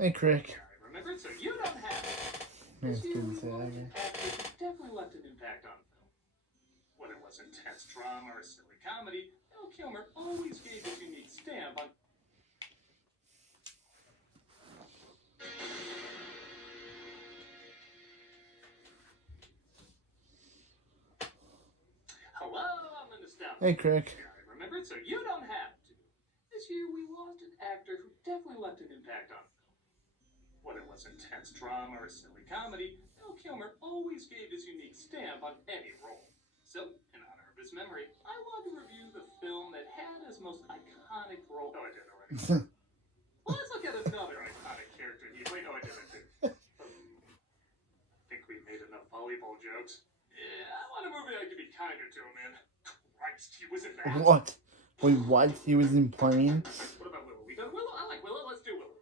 Hey, Crick. Yeah, I remember it, so you don't have it. Yes, This year we didn't say that watched again. an actor who definitely left an impact on film. Whether it was intense drama or silly comedy, Val Kilmer always gave his unique stamp on. Hello, I'm the nostalgia. Hey, Crick. Yeah, I remember it, so you don't have to. This year we lost an actor who definitely left an impact on film. Whether it was intense drama or silly comedy, Val Kilmer always gave his unique stamp on any role. So, in honor of his memory, I want to review the film that had his most iconic role. Oh, I did already. Well, let's look at another iconic character. Wait, no, I didn't. I think we made enough volleyball jokes. Yeah, I want a movie I could be kinder to him in. Christ, he was in that. What? Wait, what? He was in Plane? What about Willow? We done Willow? I like Willow. Let's do Willow.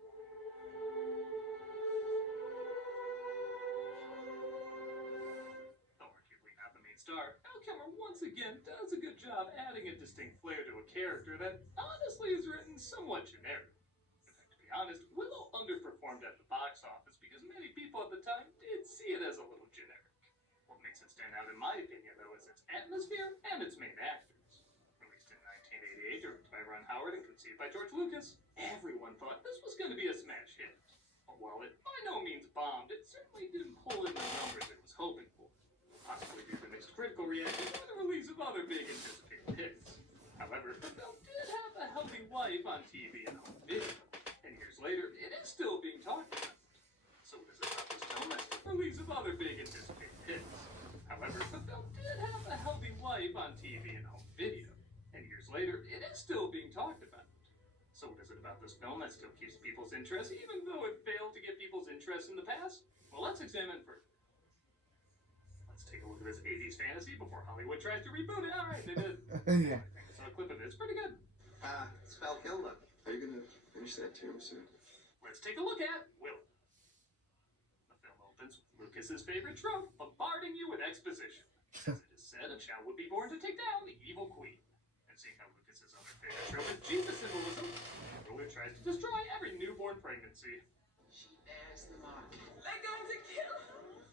Though arguably not the main star, Val Kilmer once again does a good job adding a distinct flair to a character that honestly is written somewhat generic. In fact, to be honest, Willow underperformed at the box office because many people at the time did see it as a little generic. What makes it stand out in my opinion, though, is its atmosphere and its main actors. Released in 1988, directed by Ron Howard and conceived by George Lucas, everyone thought this was going to be a smash hit. But while it by no means bombed, it certainly didn't pull in the numbers it was hoping for. Possibly due to mixed critical reaction to the release of other big anticipated hits. However, the film did have a healthy life on TV and home video, and years later, it is still being talked about. So what is it about this film that's the release of other big anticipated hits? However, the film did have a healthy life on TV and home video, and years later, it is still being talked about. So what is it about this film that still keeps people's interest, even though it failed to get people's interest in the past? Well, let's examine further. Let's take a look at this 80s fantasy before Hollywood tries to reboot it. Alright, they did. Yeah. I think I saw a clip of it. It's pretty good. It's Val Kilmer. Are you gonna finish that tiramisu? Let's take a look at Willow. The film opens with Lucas's favorite trope, bombarding you with exposition. As it is said, a child would be born to take down the evil queen. And seeing how Lucas's other favorite trope is Jesus symbolism, the ruler tries to destroy every newborn pregnancy. She bears the mark. They're going to kill her.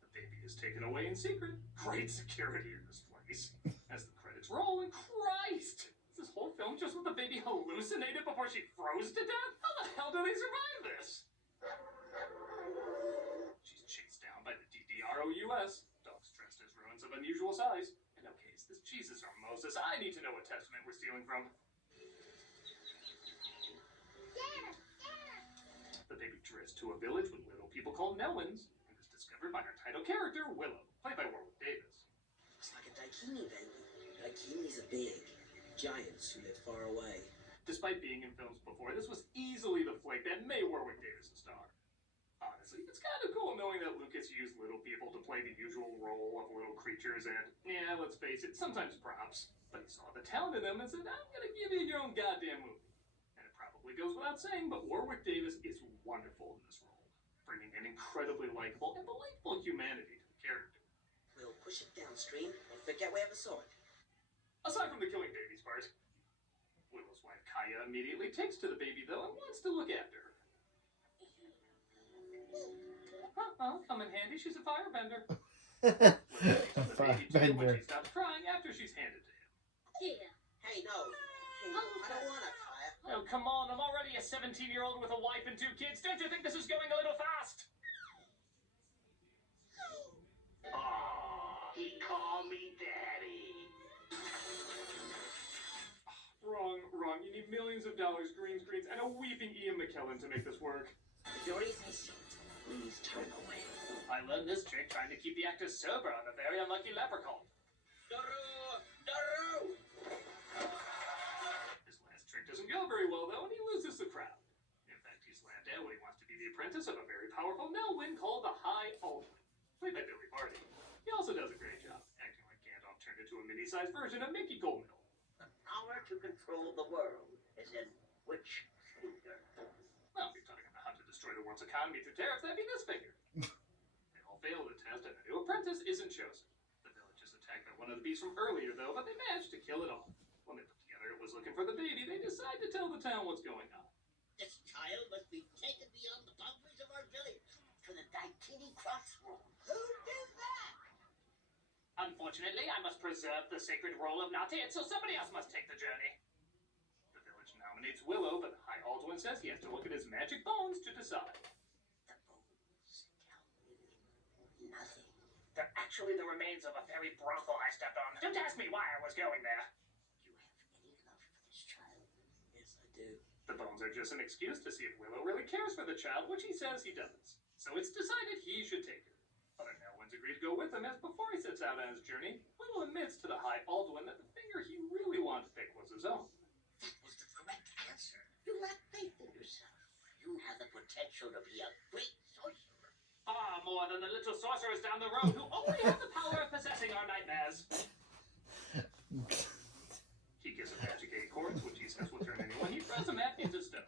The baby is taken away in secret. Great security in this place. As the credits roll, and Christ! Is this whole film just with the baby hallucinated before she froze to death? How the hell do they survive this? She's chased down by the DDROUS. Dogs dressed as ruins of unusual size. And okay, is this Jesus or Moses? I need to know what testament we're stealing from. The baby drifts to a village with little people called Nelwins, and is discovered by our title character, Willow, played by Warwick Davis. It's like a daikini, baby. Daikinis are big. Giants who live far away. Despite being in films before, this was easily the flick that made Warwick Davis a star. Honestly, it's kind of cool knowing that Lucas used little people to play the usual role of little creatures and, yeah, let's face it, sometimes props. But he saw the talent in them and said, I'm gonna give you your own goddamn movie. And it probably goes without saying, but Warwick Davis is wonderful in this role, bringing an incredibly likable and believable humanity to the character. We'll push it downstream and forget we ever saw it. Aside from the killing babies part, Willow's wife Kaya immediately takes to the baby though and wants to look after her. Well, come in handy, she's a firebender. Willow takes the baby to him when she stops crying after she's handed to him. Here. Hey, no. Hey, I don't want to, Kaya. Oh, come on, I'm already a 17-year-old with a wife and 2 kids. Don't you think this is going a little fast? Aw, he called me daddy. Wrong. You need millions of dollars, green screens, and a weeping Ian McKellen to make this work. The door is seat. Please turn away. I learned this trick trying to keep the actors sober on a very unlucky leprechaun. Daru! Daru! His last trick doesn't go very well, though, and he loses the crowd. In fact, he's slammed out when he wants to be the apprentice of a very powerful Nelwyn called the High Alderman, played by Billy Barty. He also does a great job, acting like Gandalf turned into a mini-sized version of Mickey Goldmill. The power to control the world is in which finger? Well, if you're talking about how to destroy the world's economy through tariffs, that'd be this finger. They all fail the test, and a new apprentice isn't chosen. The village is attacked by one of the beasts from earlier, though, but they managed to kill it all. When they put together it was looking for the baby, they decide to tell the town what's going on. This child must be taken beyond the boundaries of our village to the Daikini Crossroad. Who did that? Unfortunately, I must preserve the sacred role of not it, so somebody else must take the journey. The village nominates Willow, but the High Alduin says he has to look at his magic bones to decide. The bones tell me nothing. They're actually the remains of a fairy brothel I stepped on. Don't ask me why I was going there. You have any love for this child? Yes, I do. The bones are just an excuse to see if Willow really cares for the child, which he says he does. So it's decided he should take her. Other Nelwyns agree to go with him, as before he sets out on his journey, Willow admits to the High Alduin that the finger he really wanted to pick was his own. That was the correct answer. You lack faith in yourself. You have the potential to be a great sorcerer. Far more than the little sorcerers down the road who only have the power of possessing our nightmares. He gives a magic acorns, which he says will turn anyone he throws him at into stone.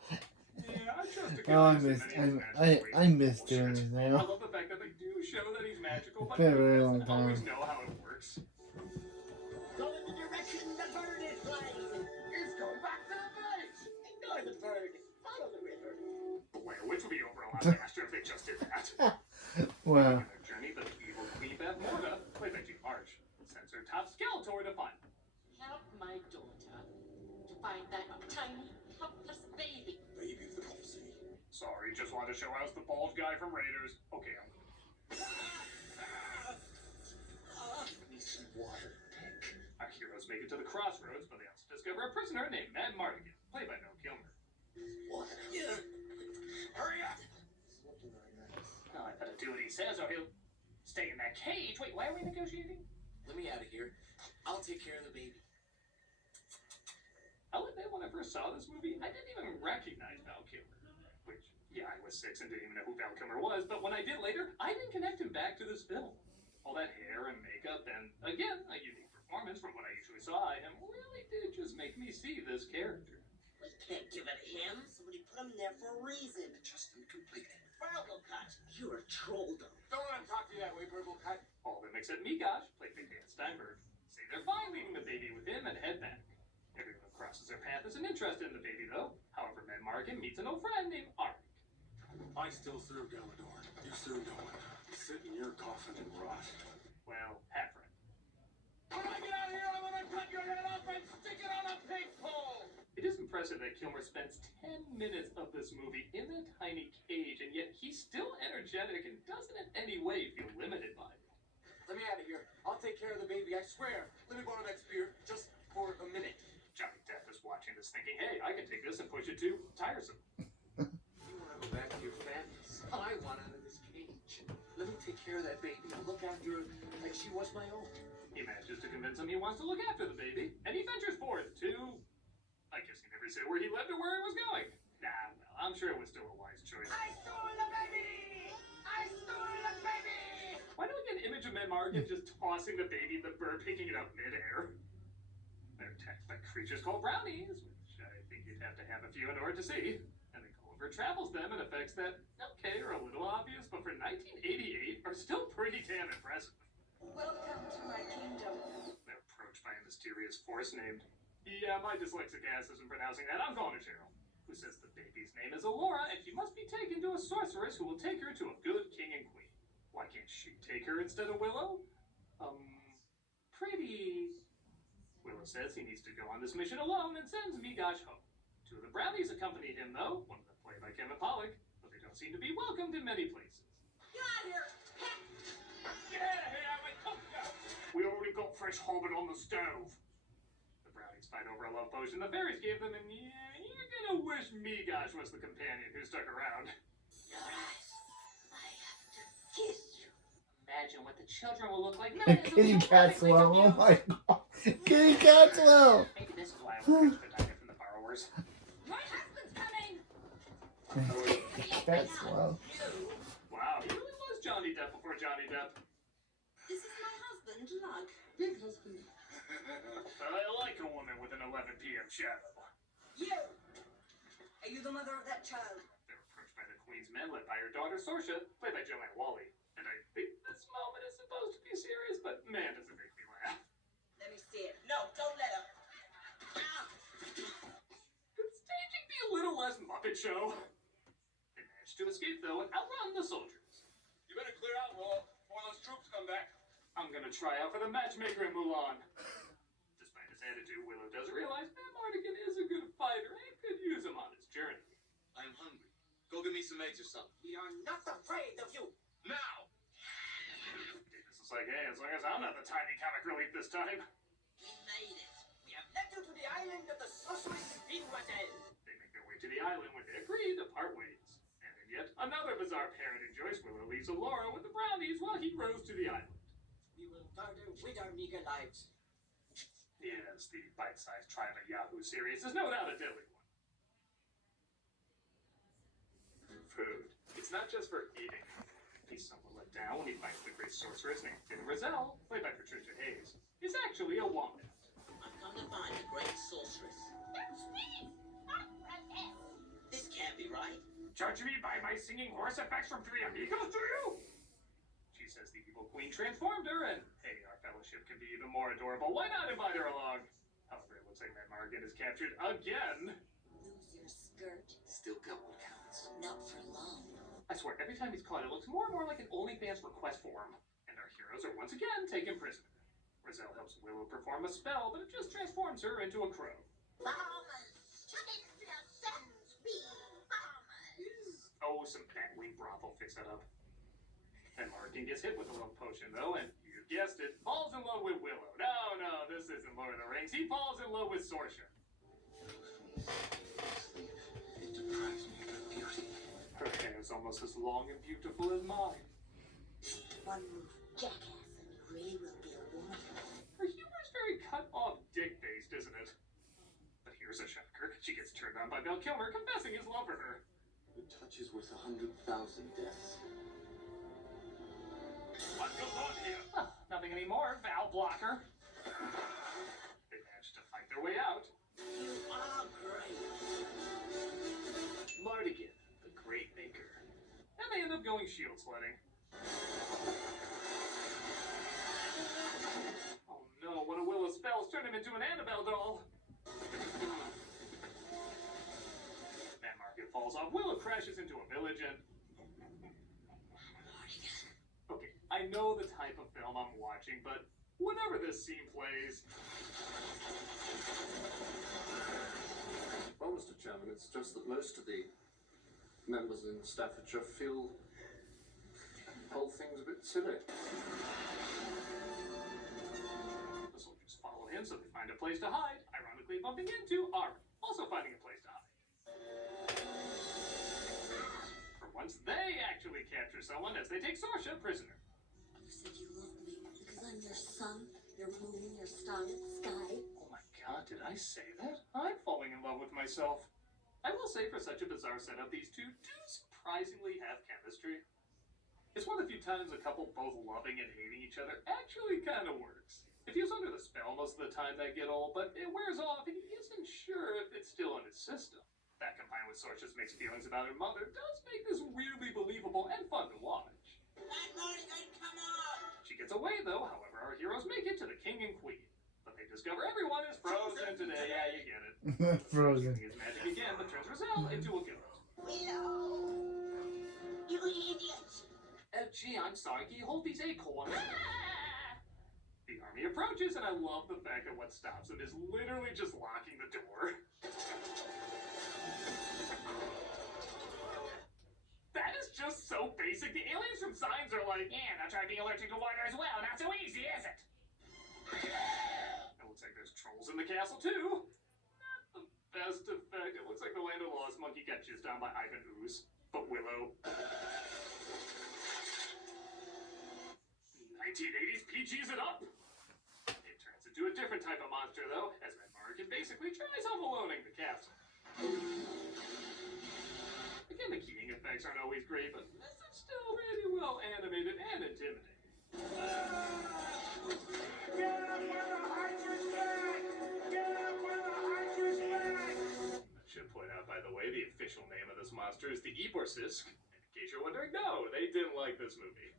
Yeah, I trust a Oh, I miss doing this I now. love the fact that they do show that he's magical, but Been a he very long doesn't always time. know how it works. Go in the direction the bird is flying. It's going back to the village. Ignore the bird. Follow the river. Blair Witch would be over a lot faster if they just did that. Wow. On their journey, the evil Queen Beth Morta, played by Jean March, sends her top Skeletor to find him. Help my daughter to find that tiny, helpless baby. Baby of the prophecy. Sorry, just wanted to show I was the bald guy from Raiders. Okay, I'm Need some water, Pick. Our heroes make it to the crossroads, but they also discover a prisoner named Mad Mardigan, played by Val Kilmer. Water. Hurry up! Oh, I better do what he says or he'll stay in that cage. Wait, why are we negotiating? Let me out of here. I'll take care of the baby. I'll admit when I first saw this movie, I didn't even recognize Val Kilmer. Which, yeah, I was 6 and didn't even know who Val Kilmer was, but when I did later, I didn't connect him back to this film. All that hair and makeup and, again, a unique performance from what I usually saw in him really did just make me see this character. We can't give it to him. Somebody put him there for a reason. Justin completed. Purple Cut. You're a troll, though. Don't let him talk to you that way, Purple Cut. All of them except Migosh, played by Dan Steinberg, say they're fine leaving the baby with him and head back. Everyone who crosses their path isn't interested in the baby, though. However, Mad Mardigan meets an old friend named Arik. I still serve Galador. You serve no one. Sit in your coffin and rot. Well, half friend. When I get out of here, I'm gonna cut your head off and stick it on a pig pole! It is impressive that Kilmer spends 10 minutes of this movie in that tiny cage, and yet he's still energetic and doesn't in any way feel limited by it. Let me out of here. I'll take care of the baby, I swear. Let me borrow that spear just for a minute. Johnny Depp is watching this thinking, hey, I can take this and push it too tiresome. You wanna go back to your families? I want out of this cage. Let me take care of that baby. I'll look after her like she was my own. He manages to convince him he wants to look after the baby, and he ventures forth to... I guess he never said where he lived or where he was going. Nah, well, I'm sure it was still a wise choice. I stole the baby! I stole the baby! Why do we get an image of Mad Mardigan just tossing the baby, the bird picking it up midair? They're attacked by creatures called brownies, which I think you'd have to have a few in order to see. And the Gulliver travels them in effects that, okay, are a little obvious, but for 1988 are still pretty damn impressive. Welcome to my kingdom. They're approached by a mysterious force named... Yeah, my dyslexic ass isn't pronouncing that. I'm calling her Cheryl. Who says the baby's name is Alora, and she must be taken to a sorceress who will take her to a good king and queen. Why can't she take her instead of Willow? Pretty... Willow says he needs to go on this mission alone and sends Migosh home. 2 of the brownies accompany him, though, one of them played by Kevin Pollak, but they don't seem to be welcomed in many places. Get out of here! Get out of here, I'm a cooker! We already got fresh hobbit on the stove. The brownies fight over a love potion the fairies gave them, and yeah, you're gonna wish Migosh was the companion who stuck around. Your eyes. I have to kiss you. Imagine what the children will look like. Kitty Catswell. Oh my god. Kitty Catswell. Maybe this is why I was expedited from the borrowers. My husband's coming! Catswell. Wow, he really was Johnny Depp before Johnny Depp. This is my husband, Lug. Big husband. I like a woman with an 11 p.m. shadow. You! Are you the mother of that child? They're approached by the Queen's men led by her daughter Sorsha, played by Joanne Whalley. And I think this moment is supposed to be serious, but man, does it make me laugh. Let me see it. No, don't let her. Could staging be a little less Muppet Show? though, and outrun the soldiers. You better clear out, Willow, before those troops come back. I'm gonna try out for the matchmaker in Mulan. Despite his attitude, Willow does realize that Mardigan is a good fighter and could use him on his journey. I'm hungry. Go get me some eggs or something. We are not afraid of you. Now! Davis is like, hey, as long as I'm not the tiny comic relief this time. We made it. We have led you to the island of the sorceress Mademoiselle. They make their way to the island where they agree to part ways. And in yet another bizarre parent in Joyce, Willow leaves Alora with the brownies while he rows to the island. We will barter with our meager lives. Yes, the bite-sized Try My Yahoo series is no doubt a deadly one. Food. It's not just for eating. He's somewhat let down when he finds the great sorceress named Finn Rizal, played by Patricia Hayes, is actually a wombat. I've come to find the great sorceress. That's me, not Raquel. This can't be right. Judge me by my singing horse effects from Three Amigos, do you? She says the evil queen transformed her, and hey, our fellowship can be even more adorable. Why not invite her along? However, it looks like Matt Margaret is captured again. Lose your skirt. Still got what counts. Not for long. I swear, every time he's caught, it looks more and more like an OnlyFans request form. And our heroes are once again taken prisoner. Rizal helps Willow perform a spell, but it just transforms her into a crow. Farmers, chickens to your sons be farmers. Oh, some Batwing brothel fix that up. And Markin gets hit with a love potion, though, and you guessed it, falls in love with Willow. No, this isn't Lord of the Rings. He falls in love with Sorsha. It deprives me of beauty. Her hair is almost as long and beautiful as mine. One move, jackass, and you really will be a woman. Her humor is very cut-off dick-based, isn't it? But here's a shocker. She gets turned on by Val Kilmer confessing his love for her. Your touch is worth 100,000 deaths. What goes on here? Nothing anymore, Val Blocker. They manage to fight their way out. You are great. Mardigan, the great maker. And they end up going shield sledding. Oh no, one of Willow's spells turned him into an Annabelle doll. Matt Market falls off. Willow crashes into a village and... Okay, I know the type of film I'm watching, but whenever this scene plays... Well, Mr. Chairman, it's just that most of the members in Staffordshire feel the whole thing's a bit silly. The soldiers follow him, so they find a place to hide, ironically bumping into Ari, also finding a place to hide. For once, they actually capture someone as they take Sorsha prisoner. You said you loved me because I'm your sun, your moon, your starlit sky. Oh my god, did I say that? I'm falling in love with myself. I will say, for such a bizarre setup, these two do surprisingly have chemistry. It's one of the few times a couple both loving and hating each other actually kind of works. It feels under the spell most of the time they get old, but it wears off and he isn't sure if it's still in his system. That combined with Sorsha's mixed feelings about her mother does make this weirdly believable and fun to watch. That Mardigan, come on! She gets away though, however, our heroes make it to the king and queen. But they discover everyone is frozen today. Yeah, you get it. Frozen. Using his magic again, but turns Rizal into a goat. Willow, you idiot. Gee, I'm sorry. Can you hold these acorns? The army approaches, and I love the fact that what stops them is literally just locking the door. That is just so basic. The aliens from Signs are like, yeah, now try being allergic to water as well. Not so easy, is it? It looks like there's trolls in the castle, too. Not the best effect. It looks like the land of the lost monkey got jizzed down by Ivan Ooze. But Willow. 1980s PG's it up! It turns into a different type of monster, though, as Red Markin basically tries home-aloning the castle. Again, the keying effects aren't always great, but this is still really well animated and intimidating. Get up where the archer's back! Get up where the archer's back! I should point out, by the way, the official name of this monster is the Eborsisk. And in case you're wondering, no, they didn't like this movie.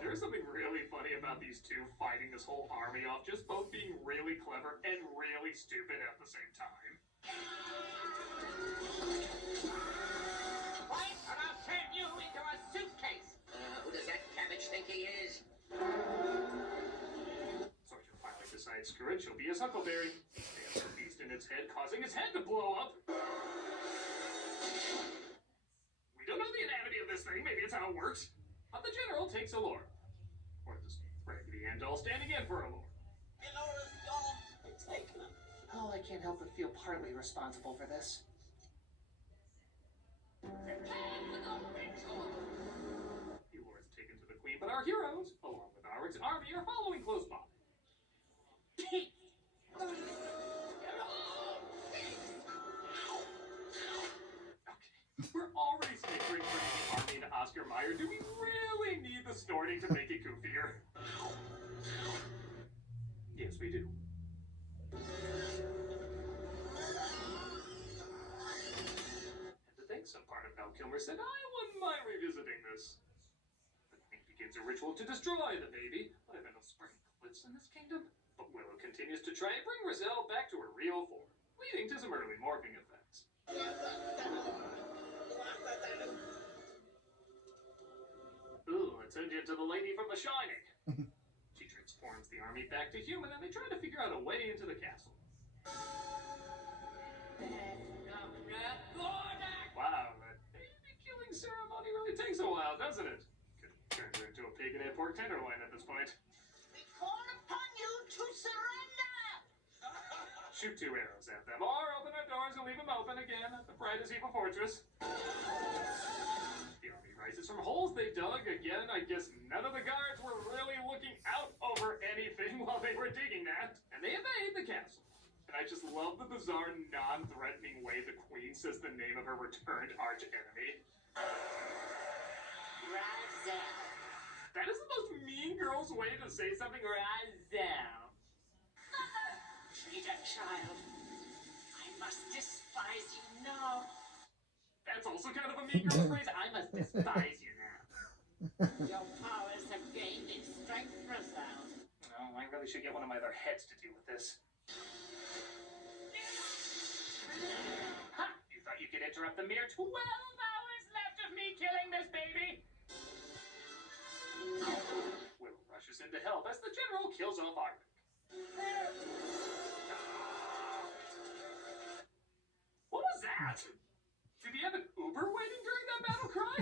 There's something really funny about these two fighting this whole army off, just both being really clever and really stupid at the same time. Quiet, or I'll turn you into a suitcase. Who does that cabbage think he is? Sergeant finally decides, screw it, she'll be his Huckleberry. Stabs the beast in its head, causing its head to blow up. We don't know the anatomy of this thing, maybe it's how it works. But the general takes Allure. Or this Raggedy Ann doll standing in for Allure. Allure's gone. It's taken him. Oh, I can't help but feel partly responsible for this. Allure is taken to the Queen, but our heroes, along with Arwick's army, are following close by. Okay, we're already snickering for the army to Oscar Mayer. Do we really need the snorting to make it goofier? Yes, we do. And to think some part of Val Kilmer said, I wouldn't mind revisiting this. The Queen begins a ritual to destroy the baby. But I've been no spring cliffs in this kingdom. But Willow continues to try and bring Roselle back to her real form, leading to some early morphing effects. Ooh, let's send you to the lady from The Shining. She transforms the army back to human, and they try to figure out a way into the castle. Wow, that baby killing ceremony really takes a while, doesn't it? Could turn her into a pig and a pork tenderloin at this point. We call upon you to surrender. Shoot 2 arrows at them, or open our doors and leave them open again at the bright as evil fortress. The army rises from holes they dug again. I guess none of the guards were really looking out over anything while they were digging that. And they invade the castle. And I just love the bizarre, non-threatening way the Queen says the name of her returned arch-enemy. Razel. That is the most Mean Girls way to say something. Razel. Traitor child. I must despise you now. That's also kind of a Mean Girls phrase. I must despise you now. Your powers have gained in strength, Roselle. Oh, I really should get one of my other heads to deal with this. Ha! You thought you could interrupt the mere 12 hours left of me killing this baby? Willow rushes in to help as the general kills off Arwick. What was that? Did he have an Uber waiting during that battle cry?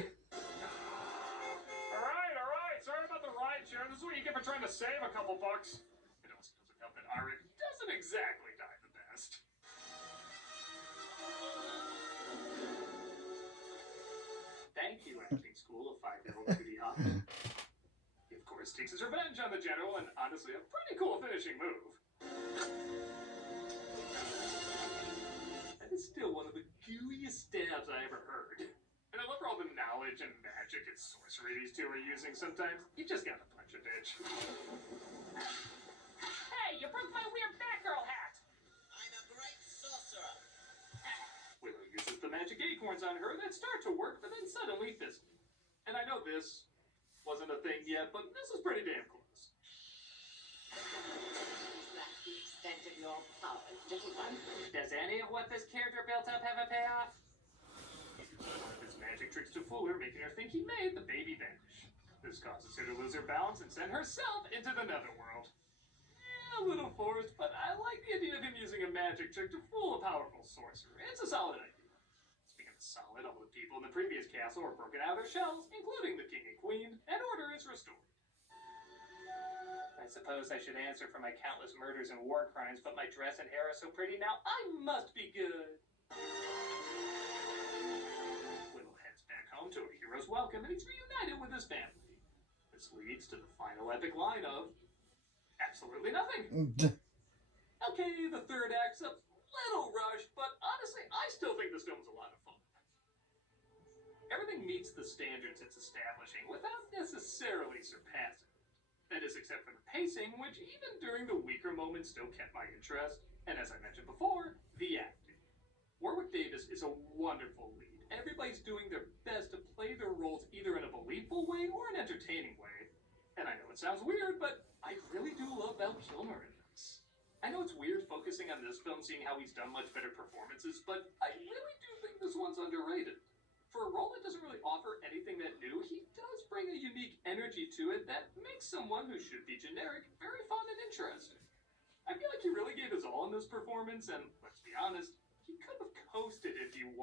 Alright, sorry about the ride share. This is what you get for trying to save a couple bucks. It also doesn't help that Arwick doesn't exactly die the best. Thank you, acting school of 5-year-old Judy Hopkins. He, of course, takes his revenge on the general, and honestly, a pretty cool finishing move. That is still one of the gooeyest stabs I ever heard. And I love all the knowledge and magic and sorcery these two are using sometimes. You just gotta punch a bitch. Hey, you broke my weird Batgirl hat! I'm a great sorcerer. Willow uses the magic acorns on her that start to work, but then suddenly fizzle. And I know this wasn't a thing yet, but this is pretty damn close. Is that the extent of your powers, little one? Does any of what this character built up have a payoff? He uses one of his magic tricks to fool her, making her think he made the baby vanish. This causes her to lose her balance and send herself into the netherworld. A little forced, but I like the idea of him using a magic trick to fool a powerful sorcerer. It's a solid idea. Speaking of solid, all the people in the previous castle are broken out of their shells, including the king and queen, and order is restored. I suppose I should answer for my countless murders and war crimes, but my dress and hair are so pretty now, I must be good. Willow heads back home to a hero's welcome, and he's reunited with his family. This leads to the final epic line of absolutely nothing. Okay, the third act's a little rushed, but honestly, I still think this film's a lot of fun. Everything meets the standards it's establishing without necessarily surpassing. That is, except for the pacing, which even during the weaker moments still kept my interest. And as I mentioned before, the acting. Warwick Davis is a wonderful lead. Everybody's doing their best to play their roles either in a believable way or an entertaining way. And I know it sounds weird, but I really do love Val Kilmer in this. I know it's weird focusing on this film, seeing how he's done much better performances, but I really do think this one's underrated. For a role that doesn't really offer anything that new, he does bring a unique energy to it that makes someone who should be generic very fun and interesting. I feel like he really gave his all in this performance, and let's be honest, he could have coasted if he wanted.